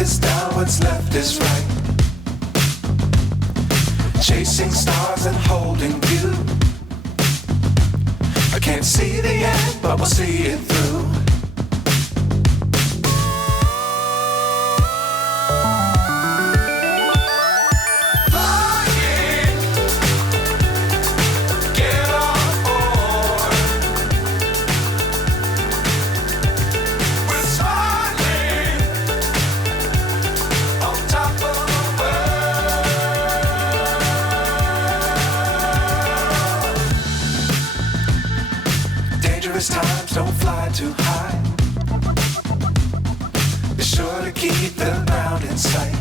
is down, what's left is right. Chasing stars and holding you. I can't see the end, but we'll see it through. Times don't fly too high. Be sure to keep the ground in sight.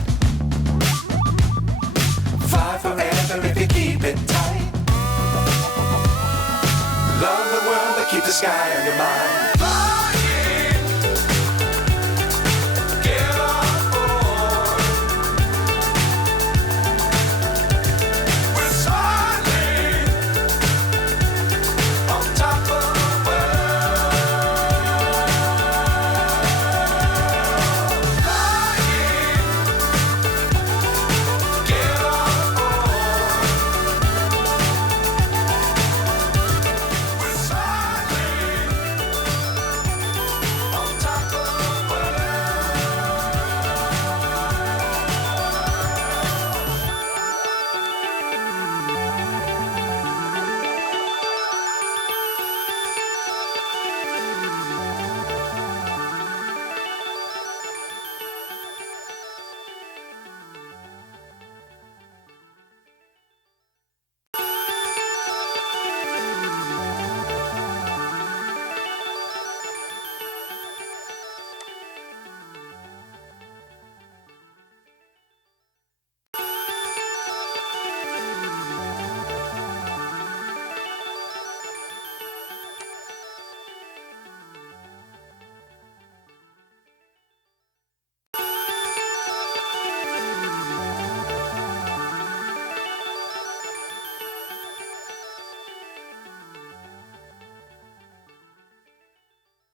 Fly forever if you keep it tight. Love the world, but keep the sky on your mind.